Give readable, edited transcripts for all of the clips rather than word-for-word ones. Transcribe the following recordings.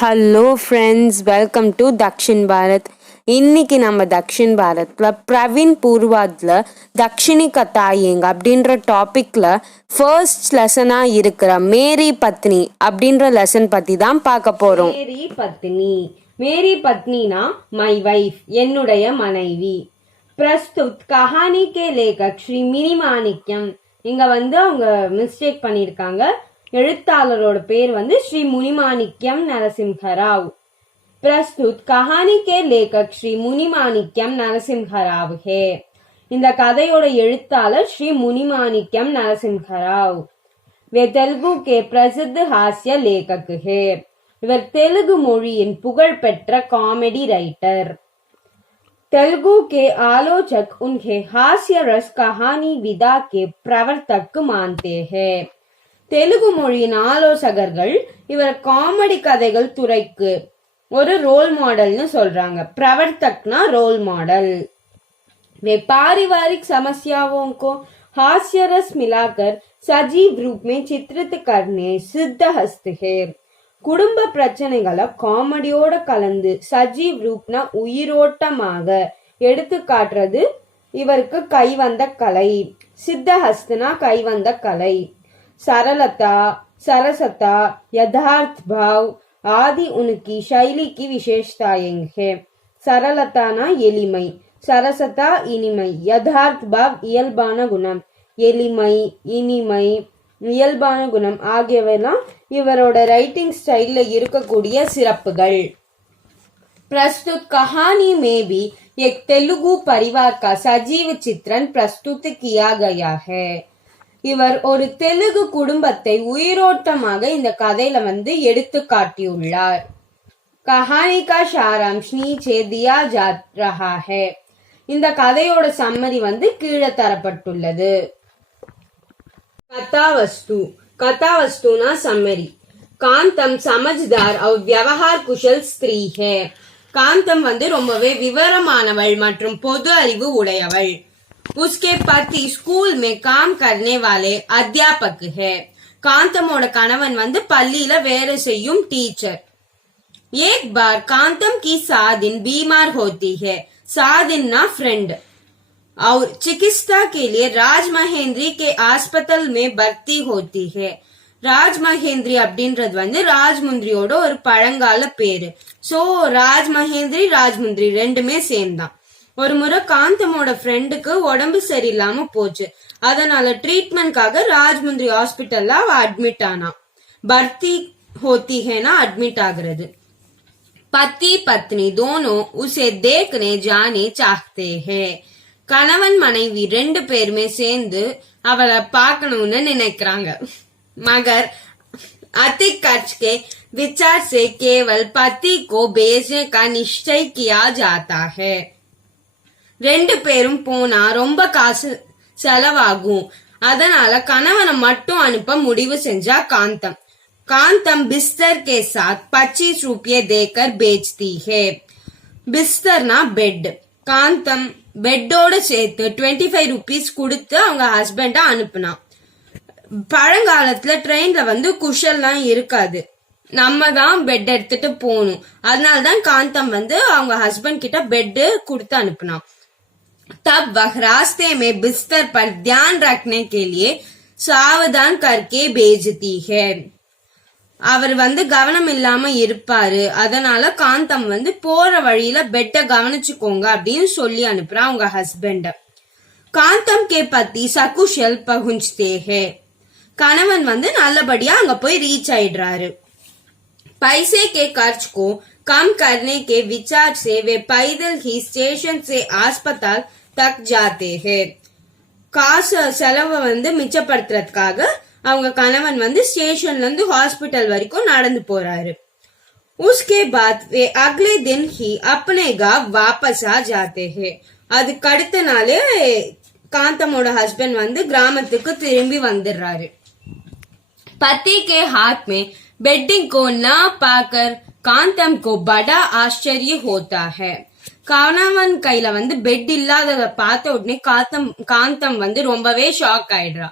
Hello friends, welcome to Dakshin Bharat. இன்னைக்கு நம்ம தக்ஷின் பாரத்தில் பிரவீன் பூர்வாத்தில் தக்ஷினி கதாயேங் அப்படின்ற டாப்பிக்கில் ஃபர்ஸ்ட் லெசனாக இருக்கிற மேரி பத்னி அப்படின்ற லெசன் பற்றி தான் பார்க்க போகிறோம். மேரி பத்னினா மை வைஃப், என்னுடைய மனைவி. பிரஸ்துத் கஹானி கே லேகக் ஸ்ரீ மினி மாணிக்யம். இங்க அவங்க மிஸ்டேக் பண்ணியிருக்காங்க. எழுத்தாளரோட பேர் ஸ்ரீ முனிமாணிக்யம் நரசிம்ஹராவ். பிரஸ்துத் கஹானி கே லேகக் ஸ்ரீ முனிமாணிக்யம் நரசிம்ஹராவ் ஹே. இந்த கதையோட எழுத்தாளர் ஸ்ரீ முனிமாணிக்யம் நரசிம்ஹராவ். வே தெலுங்கு கே பிரசித்த ஹாஸ்ய லேகக் ஹே. இவர் தெலுங்கு மொழியின் புகழ்பெற்ற காமெடி ரைட்டர். तेलुगु के आलोचक उन्हें हास्य रस कहानी विधा के प्रवर्तक मानते हैं. தெலுங்கு மொழியின் ஆலோசகர்கள் இவர் காமெடி கதைகள் துறைக்கு ஒரு ரோல் மாடல்னு சொல்றாங்க. प्रवर्तकना रोल मॉडल. वे पारिवारिक समस्याओं को हास्य रस मिलाकर सजीव रूप में चित्रित करने सिद्ध हस्त है. குடும்ப பிரச்சனைகளை காமெடியோட கலந்து சஜீவ் ரூப்னா உயிரோட்டமாக எடுத்து காட்டுறது இவருக்கு கைவந்த கலை. சித்தஹஸ்தனா கைவந்த கலை. सरलता, सरसता, यथार्थ भाव आदि उनकी शैली की विशेषताएं है. सरलताना எளிமை, சரசதா இனிமை, யதார்த் பாவ் இயல்பான குணம். எளிமை, இனிமை, இயல்பான குணம் ஆகியவைலாம் இவரோட ரைட்டிங் ஸ்டைல்ல இருக்கக்கூடிய சிறப்புகள். प्रस्तुत कहानी में भी एक तेलुगु परिवार का सजीव चित्रण प्रस्तुत किया गया है. இவர் ஒரு தெலுங்கு குடும்பத்தை உயிரோட்டமாக இந்த கதையில எடுத்து காட்டியுள்ளார். கஹானி கா சாராம்ஷ் நீச்சே தியா ஜா ரஹா ஹே. இந்த கதையோட சம்மரி கீழே தரப்பட்டுள்ளது. கதாவஸ்து. கதாவஸ்துனா சம்மரி. காந்தம் சமஜ்தார் और व्यवहार कुशल स्त्री है. காந்தம் ரொம்பவே விவரமானவள் மற்றும் பொது அறிவு உடையவள். उसके पति स्कूल में काम करने वाले अध्यापक है. कांतमोட கணவன் பள்ளியில வேலை செய்யும் டீச்சர். एक बार कांतम की सादिन बीमार होती है. सादिन ना फ्रेंड. और चिकित्सा के लिए राजमहेंद्री के अस्पताल में भर्ती होती है. ராஜ்மஹேந்திரி அப்படின்றது ராஜ்முந்திரியோட ஒரு பழங்கால பேரு. சோ ராஜ்மஹேந்திரி ராஜ்முந்திரி ரெண்டுமே சேம் தான். ஒரு முறை காந்தமோட ஃப்ரெண்டுக்கு உடம்பு சரியில்லாம போச்சு. அதனால ட்ரீட்மெண்ட்காக ராஜ்முந்திரி ஹாஸ்பிட்டல்ல அவ அட்மிட் ஆனா. பர்த்தி ஹோத்தி ஹேனா அட்மிட் ஆகுறது. பத்தி பத்னி தோனோ உசே தேக்னே ஜானே சாஹ்தே ஹே. கணவன் மனைவி ரெண்டு பேருமே சேர்ந்து அவளை பார்க்கணும்னு நினைக்கிறாங்க. मगर अधिक खर्च के विचार से केवल पति को भेजने का निश्चय किया जाता है. ரெண்டு பேரும் போனா ரொம்ப காசு செலவாகும். அதனால கணவனை மட்டும் அனுப்ப முடிவு செஞ்சா காந்தம். காந்தம் பிஸ்தர் கே சாத் 25 ரூபாய் தேக்கர் பேச்தி ஹே. பிஸ்தர்னா பெட். காந்தம் பெட்டோட சேர்த்து 25 ரூபீஸ் கொடுத்து அவங்க ஹஸ்பண்ட அனுப்புனா. பழங்காலத்துல ட்ரெயின்ல குஷல்லாம் இருக்காது. நம்ம தான் பெட் எடுத்துட்டு போகணும். அதனாலதான் காந்தம் அவங்க ஹஸ்பண்ட் கிட்ட பெட் கொடுத்து அனுப்புனா. तब वह रास्ते में बिस्तर पर ध्यान रखने के लिए सावधान करके भेजती है. அவர் கவனம் இல்லாம இருப்பாரு. அதனால காந்தம் போற வழியில பெட்ட கவனிச்சுக்கோங்க அப்படின்னு சொல்லி அனுப்புறா அவங்க ஹஸ்பண்ட. காந்தம் கே பத்தி சகுஷல் பகுஞ்சதே ஹே. கணவன் நல்லபடியா அங்க போய் ரீச் ஆயிடுறாரு. पैसे के खर्च को कम करने के विचार से वे पैदल ही स्टेशन से अस्पताल तक जाते हैं. காசு செலவை மிச்சப்படுத்துறதுக்காக அவங்க கணவன் ஸ்டேஷன்ல இருந்து ஹாஸ்பிட்டல் வரைக்கும் நடந்து போறாரு. उसके बाद वे अगले दिन ही अपने गांव वापस आ जाते हैं. அதுக்கு அடுத்த நாளே காந்தமோட ஹஸ்பண்ட் கிராமத்துக்கு திரும்பி வந்துடுறாரு. पति के हाथ में बेडिंग को न पाकर कांतम को बड़ा आश्चर्य होता है. கணவன் கையில பெட் இல்லாதத பார்த்த உடனே காந்தம் ரொம்பவே ஷாக் ஆயிடுறா.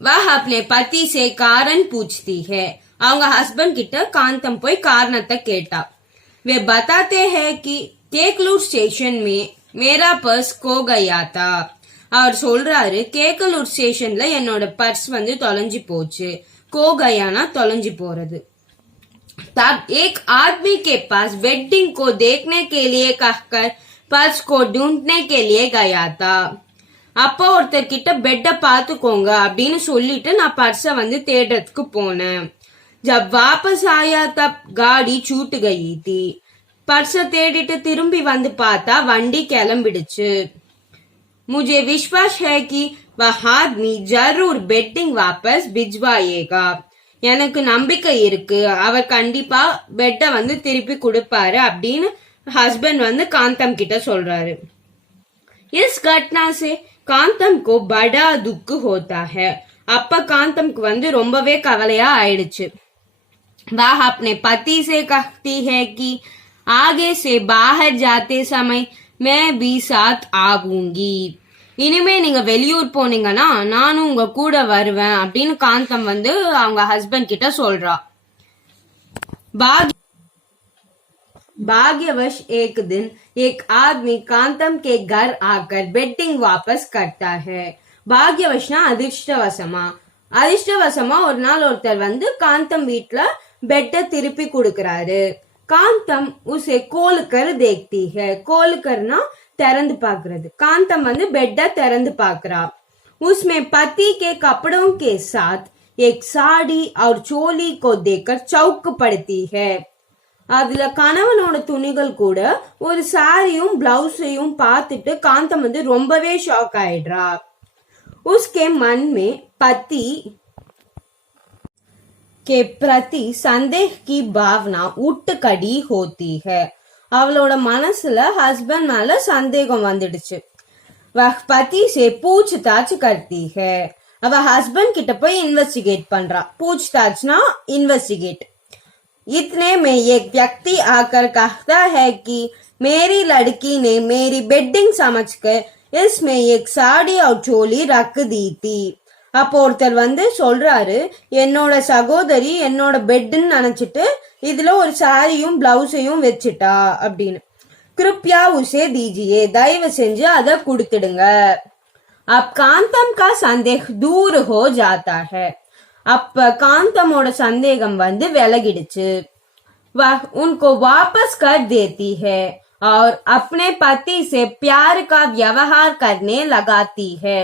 वह अपने पति से कारण पूछती है. அவங்க ஹஸ்பண்ட் கிட்ட காந்தம் போய் காரணத்தை கேட்டா. वे बताते हैं कि केकलूर स्टेशन में मेरा पर्स खो गया था. அவர் சொல்றாரு, கேக்கலூர் ஸ்டேஷன்ல என்னோட பர்ஸ் வந்து தொலைஞ்சு போச்சு. கோகயானா தொலைஞ்சு போறது. तब एक आदमी के पास वेडिंग को देखने के लिए कहकर पर्स को ढूंढने के लिए गया था. அப்போ ஒருத்தர் கிட்ட பெட்ட பாத்துக்கோங்க அப்படின்னு சொல்லிட்டு நான் பர்ஸ வந்து தேடுறதுக்கு போனேன். जब वापस आया तब गाड़ी छूट गई थी. பர்ஸ தேடிட்டு திரும்பி வந்து பார்த்தா வண்டி கிளம்பிடுச்சு. मुझे विश्वास है कि वह आदमी जरूर बेटिंग वापस भिजवाएगा. எனக்கு நம்பிக்கை இருக்கு, அவர் கண்டிப்பா பெட்டை வந்து திருப்பி கொடுப்பாரு அப்படின்னு ஹஸ்பண்ட் வந்து காந்தம் கிட்ட சொல்றாரு. इस घटना से कांतम को बड़ा दुख होता है. அப்ப காந்தம்க்கு வந்து ரொம்பவே கவலையா ஆயிடுச்சு. वह अपने पति से कहती है कि आगे से बाहर जाते समय मैं भी साथ आऊंगी. இனிமே நீங்க வெளியூர் போனீங்கன்னா நானும் உங்க கூட வருவேன் அப்படின்னு காந்தம் வந்து அவங்க ஹஸ்பண்ட் கிட்ட சொல்றா. भाग्यवश एक दिन एक आदमी कांतम के घर आकर बेटिंग वापस करता है. பாக்யவஷ்னா அதிர்ஷ்டவசமா. அதிர்ஷ்டவசமா ஒரு நாள் ஒருத்தர் வந்து காந்தம் வீட்டுல பெட்டை திருப்பி கொடுக்கறாரு. कांतम उसे खोल कर देखती है. खोल करना திறந்து பாக்குறது. காந்தம் வந்து பெட்டை திறந்து பாக்குறா. उसमें पति के कपड़ों के साथ एक साड़ी और चोली को देखकर चौक पड़ती है. அதுல கணவனோட துணிகள் கூட ஒரு சாரியும் பிளவுஸையும் பார்த்துட்டு காந்தம் வந்து ரொம்பவே ஷாக் ஆயிடுறா. उसके मन में पति के प्रति संदेह की भावना उठ खड़ी होती है. அவளோட மனசுல ஹஸ்பண்ட் மேல சந்தேகம் வந்துடுச்சு. वह पति से पूछताछ करती है. அவ ஹஸ்பண்ட் கிட்ட போய் இன்வெஸ்டிகேட் பண்றா. पूछताछனா इन्वेस्टिगेट. इतने में एक व्यक्ति आकर कहता है कि मेरी लड़की ने मेरी बेडिंग समझकर इसमें एक साड़ी और चोली रख दी थी. அப்போ ஒருத்தர் வந்து சொல்றாரு, என்னோட சகோதரி என்னோட பெட்ன்னு நினைச்சிட்டு இதுல ஒரு சாரியும் பிளவுஸையும் வச்சுட்டா அப்படின்னு. கிருப்யா உசே தீஜியே, தயவு செஞ்சு அதை கொடுத்துடுங்க. அப் காந்தம் கா சந்தேக தூர் ஹோ ஜாத்தா ஹை. அப்ப காந்தமோட சந்தேகம் வந்து விலகிடுச்சு. वह उनको वापस कर देती है और अपने पति से प्यार का व्यवहार करने लगाती है.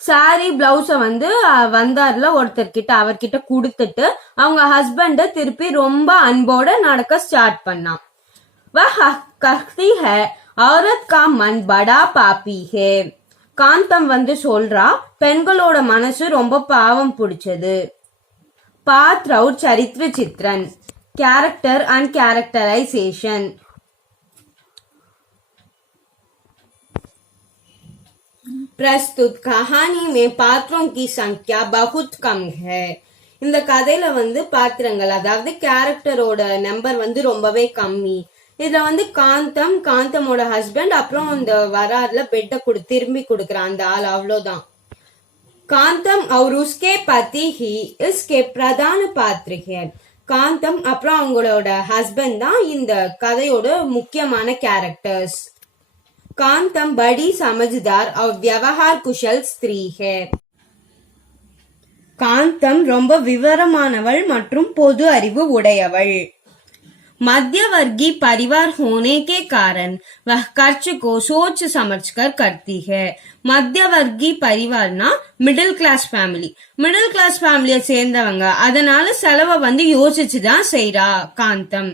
சாரி பிளவுஸ வந்து வந்தார்ல ஒருத்தர் கிட்ட அவர்கிட்ட கொடுத்துட்டு அவங்க ஹஸ்பண்ட திருப்பி ரொம்ப அன்போட நடக்க ஸ்டார்ட் பண்ணா. वह कहती है औरत का मन बड़ा पापी है. காந்தம் வந்து சொல்றா, பெண்களோட மனசு ரொம்ப பாவம் பிடிச்சது. पात्र और चरित्र चित्रण, कैरेक्टर एंड कैरेक्टराइजेशन. प्रस्तुत कहानी में पात्रों की संख्या बहुत कम है. இந்த கதையில வந்து பாத்திரங்கள் அதாவது கேரக்டரோட நம்பர் வந்து ரொம்பவே கம்மி. இதுல வந்து காந்தமோட ஹஸ்பண்ட் அப்புறம் இந்த வரார்ல பெட்டை திரும்பி கொடுக்கற அந்த ஆள், அவ்வளவுதான். காந்தம் और उसके पति ही इसके प्रधान पात्र है. காந்தம் அப்புறம் அவங்களோட ஹஸ்பண்ட் தான் இந்த கதையோட முக்கியமான கேரக்டர்ஸ். காந்தம் बड़ी समझदार और व्यवहार कुशल स्त्री है. காந்தம் ரொம்ப விவரமானவள் மற்றும் பொது அறிவு உடையவள். मध्यवर्गीय परिवार होने के कारण वह खर्च को सोच समझकर करती है. மத்தியவர்கீய பரிவார்னா middle class family. Middle class ஃபேமிலியை சேர்ந்தவங்க, அதனால செலவை வந்து யோசிச்சுதான் செய்றா காந்தம்.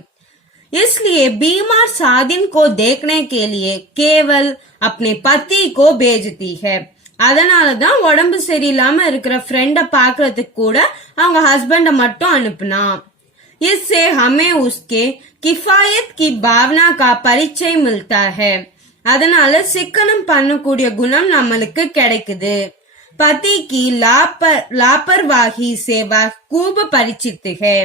इसलिए बीमार सादिन को देखने के लिए केवल अपने पति को भेजती है. அதனாலதான் உடம்பு சரியில்லாம இருக்கிற ஃப்ரெண்ட பாக்குறதுக்கு கூட அவங்க ஹஸ்பண்ட மட்டும் அனுப்புனா. इससे हमें उसके किफायत की भावना का परिचय मिलता है. அதனால சிக்கனம் பண்ணக்கூடிய குணம் நம்மளுக்கு கிடைக்குது. पति की लापरवाही से वह खूब परिचित है.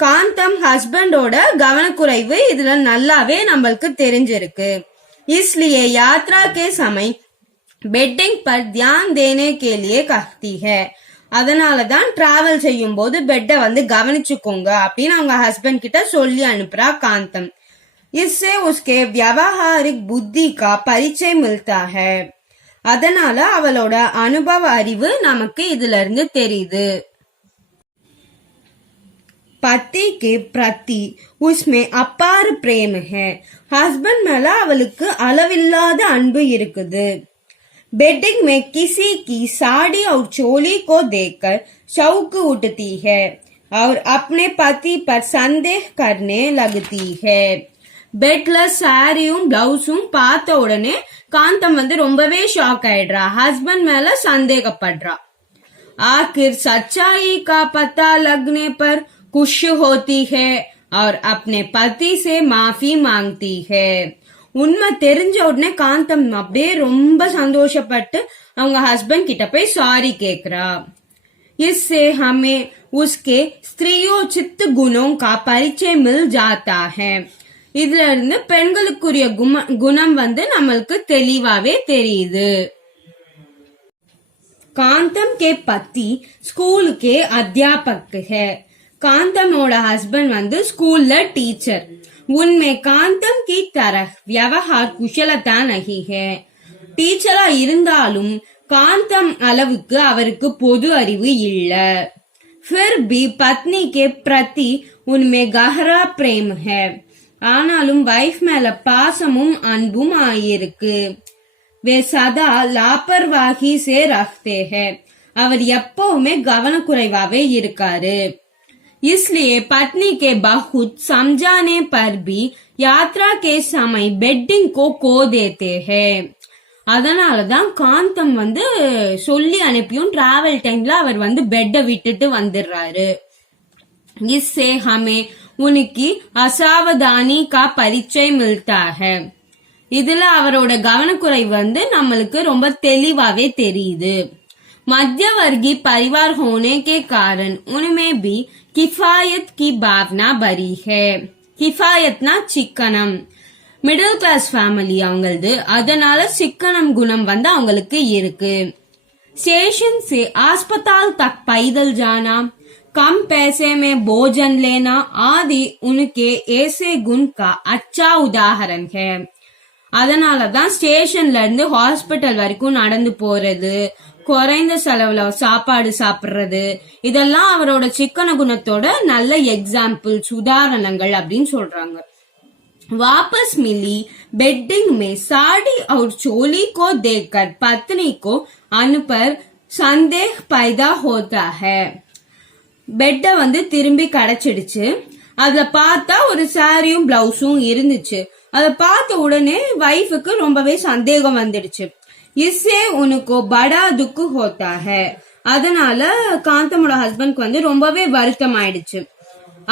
காந்தம் ஹஸ்பண்டோட கவனக்குறைவு இதுல நல்லாவே நம்மளுக்கு தெரிஞ்சிருக்கு. इसलिए यात्रा के समय बेडिंग पर ध्यान देने के लिए कहती है. அதனாலதான் டிராவல் செய்யும் போது பெட்டை வந்து கவனிச்சுக்கோங்க அப்படின்னு அவங்க ஹஸ்பண்ட் கிட்ட சொல்லி அனுப்புறா காந்தம். इससे उसके व्यावहारिक बुद्धि का परिचय मिलता है. அதனால அவளோட அனுபவ அறிவு நமக்கு இதுல இருந்து தெரியுது. पति के प्रति उसमें अपार प्रेम है. हस्बैंड மேல அவளுக்கு அளவில்லாத அன்பு இருக்குது. बेडिंग में किसी की साड़ी और चोली को देखकर शौक उठती है और अपने पति पर संदेह करने लगती है. பெட்ல சாரியும் பிளவுஸும் பார்த்த உடனே காந்தம் வந்து ரொம்பவே ஷாக் ஆயிடுறா. ஹஸ்பண்ட் மேல சந்தேகப்படுறா. आखिर सच्चाई का पता लगने पर खुश होती है और अपने पति से माफी मांगती है. உண்மை தெரிஞ்ச உடனே காந்தம் அப்படியே ரொம்ப சந்தோஷப்பட்டு அவங்க ஹஸ்பண்ட் கிட்ட போய் சாரி கேக்குறா. इससे हमें उसके स्त्रियोचित गुणों का परिचय मिल जाता है. இதுல இருந்து பெண்களுக்குரிய குணம் வந்து நம்மளுக்கு தெளிவாவே தெரியுது. कांतम के पति स्कूल के अध्यापक है. कांतमோட ஹஸ்பண்ட் வந்து ஸ்கூல்ல டீச்சர். उनमें कांतम की तरह व्यवहार कुशलता नहीं है. டீச்சரா இருந்தாலும் காந்தம் அளவுக்கு அவருக்கு பொது அறிவு இல்ல. फिर भी पत्नी के प्रति उनमें गहरा प्रेम है. ஆனாலும் வைஃப் மேல பாசமும் அன்பும் ஆயிருக்கு. वे सदा लापरवाही से रखते हैं. அவர் எப்பவுமே கவனக்குறைவாவே இருக்காரு. इसलिए पत्नी के बहुत समझाने पर भी यात्रा के समय बेडिंग को खो देते हैं. அதனாலதான் காந்தம் வந்து சொல்லி அனுப்பியும் டிராவல் டைம்ல அவர் வந்து பெட்டை விட்டுட்டு வந்துடுறாரு. इससे हमें उनकी असावधानी का परिचय मिलता है. இதுல அவரோட கவனக்குறைவு வந்து நம்மளுக்கு ரொம்ப தெளிவாவே தெரியுது. मध्यवर्गीय परिवार होने के कारण उनमें भी किफायत की भावना भरी है. கிஃபாயத்னா சிக்கனம். மிடில் கிளாஸ் ஃபேமிலி அவங்களது, அதனால சிக்கனம் குணம் வந்து அவங்களுக்கு இருக்கு. स्टेशन से अस्पताल तक पैदल जाना, कम पैसे में भोजन लेना आदि उनके ऐसे गुण का अच्छा उदाहरण है. அதனாலதான் ஸ்டேஷன்ல இருந்து ஹாஸ்பிட்டல் வரைக்கும் நடந்து போறது, குறைந்த செலவுல சாப்பாடு சாப்பிடுறது, இதெல்லாம் அவரோட சிக்கன குணத்தோட நல்ல எக்ஸாம்பிள்ஸ், உதாரணங்கள் அப்படின்னு சொல்றாங்க. वापस मिली बेडिंग में साड़ी और चोली को देखकर पत्नी को अन पर संदेह पैदा होता है. பெட்ட வந்து திரும்பி கிடைச்சிடுச்சு. அதுல பார்த்தா ஒரு சாரியும் பிளவுஸும் இருந்துச்சு. அத பார்த்த உடனே வைஃபுக்கு ரொம்பவே சந்தேகம் வந்துடுச்சு. इससे उनको बड़ा दुख होता है. அதனால காந்தமோட ஹஸ்பண்ட்க்கு வந்து ரொம்பவே வருத்தம் ஆயிடுச்சு.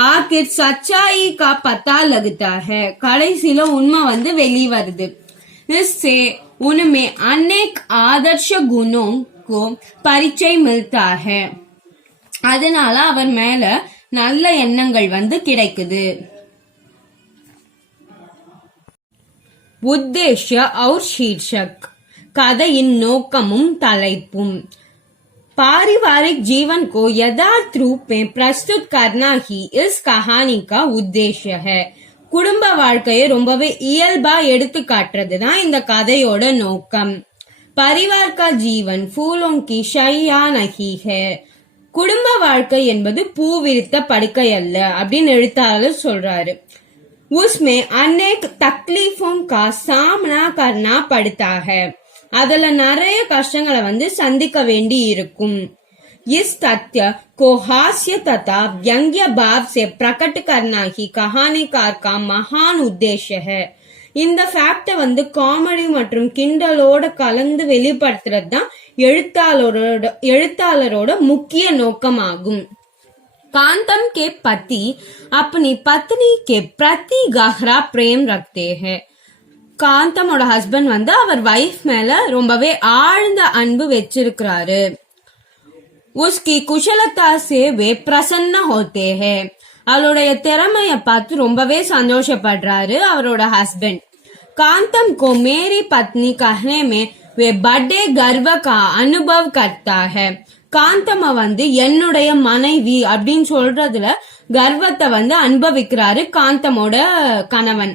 आखिर सच्चाई का पता लगता है. கடைசியில உண்மை வந்து வெளியே வருது. इससे उनमें अनेक आदर्श गुणों को परिचय मिलता है. அதனால அவர் மேல நல்ல எண்ணங்கள் வந்து கிடைக்குது. உத்தேஷ்ய और शीर्षक. கதையின் நோக்கமும் தலைப்பும். पारिवारिक जीवन को यथार्थ रूप में प्रस्तुत करना ही इस कहानी का उद्देश्य है. குடும்ப வாழ்க்கையை ரொம்பவே இயல்பா எடுத்து காட்டுறதுதான் இந்த கதையோட நோக்கம். परिवार का जीवन फूलों की शैया नहीं है. குடும்ப வாழ்க்கை என்பது பூ விரித்த படுக்கை அல்ல அப்படின்னு எழுத்தாளர் சொல்றாரு. उसमें अनेक तकलीफों का सामना करना पड़ता है. அதுல நிறைய கஷ்டங்களை வந்து சந்திக்க வேண்டி இருக்கும். इस तथ्य को हास्य तथा व्यंग्य भाव से प्रकट करना ही कहानीकार का महान उद्देश्य है. இந்த ஃபேக்ட வந்து காமெடி மற்றும் கிண்டலோட கலந்து வெளிப்படுத்துறது தான் எழுத்தாளரோட முக்கிய நோக்கமாகும். कांतम के पति अपनी पत्नी के प्रति गहरा प्रेम रखते हैं. காந்தமோட ஹஸ்பண்ட் வந்து அவர் வைஃப் மேல ரொம்பவே ஆழ்ந்த அன்பு வச்சிருக்கிறாரு. उसकी कुशलता से वे प्रसन्न होते हैं. அவளுடைய திறமைய பார்த்து ரொம்பவே சந்தோஷப்படுறாரு அவரோட ஹஸ்பண்ட். कांतम को मेरी पत्नी कहने में वे बड़े गर्व का अनुभव करता है. காந்தம வந்து என்னுடைய மனைவி அப்படின்னு சொல்றதுல கர்வத்தை வந்து அனுபவிக்கிறாரு காந்தமோட கணவன்.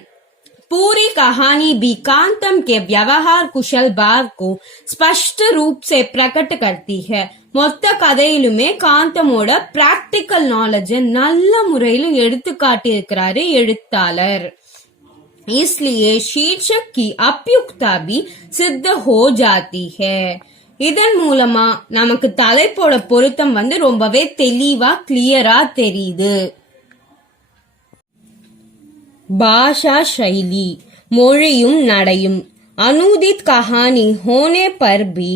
पूरी कहानी भी कांतम के व्यवहार कुशल भाव को स्पष्ट रूप से प्रकट करती है. மொத்த கதையிலுமே காந்தமோட பிராக்டிக்கல் நாலேஜ் நல்ல முறையில எடுத்து காட்டியிருக்கிறாரு எழுத்தாளர். इसलिए शीर्षक की उपयुक्तता भी सिद्ध हो जाती है. இதன் மூலமா நமக்கு தலைப்போட பொருத்தம் வந்து ரொம்பவே தெளிவா கிளியரா தெரியுது. भाषा शैली मोड़ियुम नड़युम अनुदित कहानी होने पर भी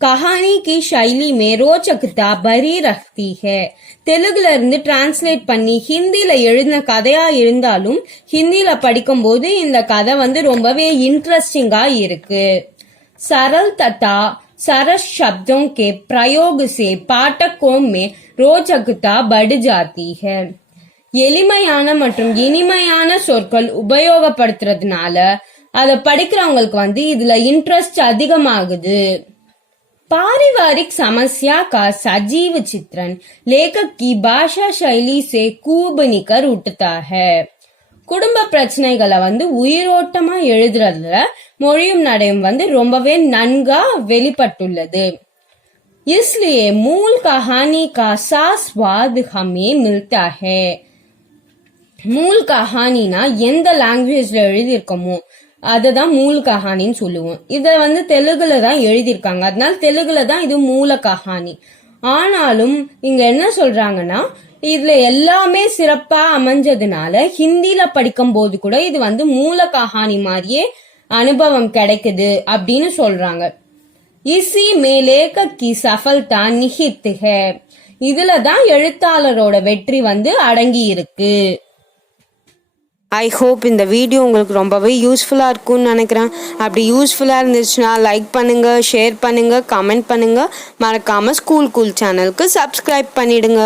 कहानी की शैली में रोचकता भरी रखती है. தெலுங்குல இருந்து டிரான்ஸ்லேட் பண்ணி ஹிந்தில எழுதின கதையா இருந்தாலும் ஹிந்தில படிக்கும் போது இந்த கதை வந்து ரொம்பவே இன்ட்ரெஸ்டிங்கா இருக்கு. सरल तथा सरस शब्दों के प्रयोग से पाठकों में रोचकता बढ़ जाती है. எளிமையான மற்றும் இனிமையான சொற்கள் உபயோகப்படுத்துறதுனால அத படிக்கிறவங்களுக்கு வந்து இதுல இன்ட்ரெஸ்ட் அதிகமாகுது. पारिवारिक समस्या का सजीव चित्रण लेखक की भाषा शैली से खूब निकर उठता है. குடும்ப பிரச்சனைகளை வந்து உயிரோட்டமா எழுதுறதுல மொழியும் நடையும் வந்து ரொம்பவே நன்கா வெளிப்பட்டுள்ளது. इसलिए मूल कहानी का सा स्वाद हमें मिलता है. மூல் கஹானினா எந்த லாங்குவேஜ்ல எழுதியிருக்கோமோ அததான் மூல் கஹானின்னு சொல்லுவோம். இத வந்து தெலுங்குல தான் எழுதியிருக்காங்க, அதனால தெலுங்குல தான் இது மூல கஹானி. ஆனாலும் இங்க என்ன சொல்றாங்கன்னா இதுல எல்லாமே சிறப்பா அமைஞ்சதுனால ஹிந்தில படிக்கும் போது கூட இது வந்து மூல கஹானி மாதிரியே அனுபவம் கிடைக்குது அப்படின்னு சொல்றாங்க. இசி மேலேக கி சஃபல்தா நிஹித் ஹே. இதுலதான் எழுத்தாளரோட வெற்றி வந்து அடங்கி இருக்கு. ஐ ஹோப் இந்த வீடியோ உங்களுக்கு ரொம்பவே யூஸ்ஃபுல்லாக இருக்கும்னு நினைக்கிறேன். அப்படி யூஸ்ஃபுல்லாக இருந்துச்சுன்னா லைக் பண்ணுங்கள், ஷேர் பண்ணுங்கள், கமெண்ட் பண்ணுங்கள். மறக்காமல் ஸ்கூல் கூல் சேனலுக்கு சப்ஸ்கிரைப் பண்ணிடுங்க.